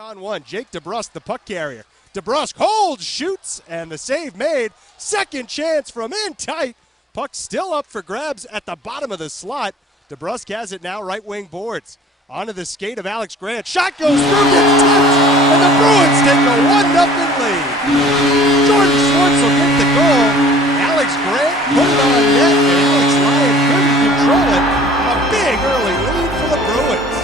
3-on-1. Jake DeBrusk, the puck carrier. DeBrusk holds, shoots, and the save made. Second chance from in tight. Puck still up for grabs at the bottom of the slot. DeBrusk has it now, right wing boards. Onto the skate of Alex Grant. Shot goes through, gets tipped, and the Bruins take a 1-0 lead. Jordan Schwartz will get the goal. Alex Grant put it on net, and Alex Lyon couldn't control it. A big early lead for the Bruins.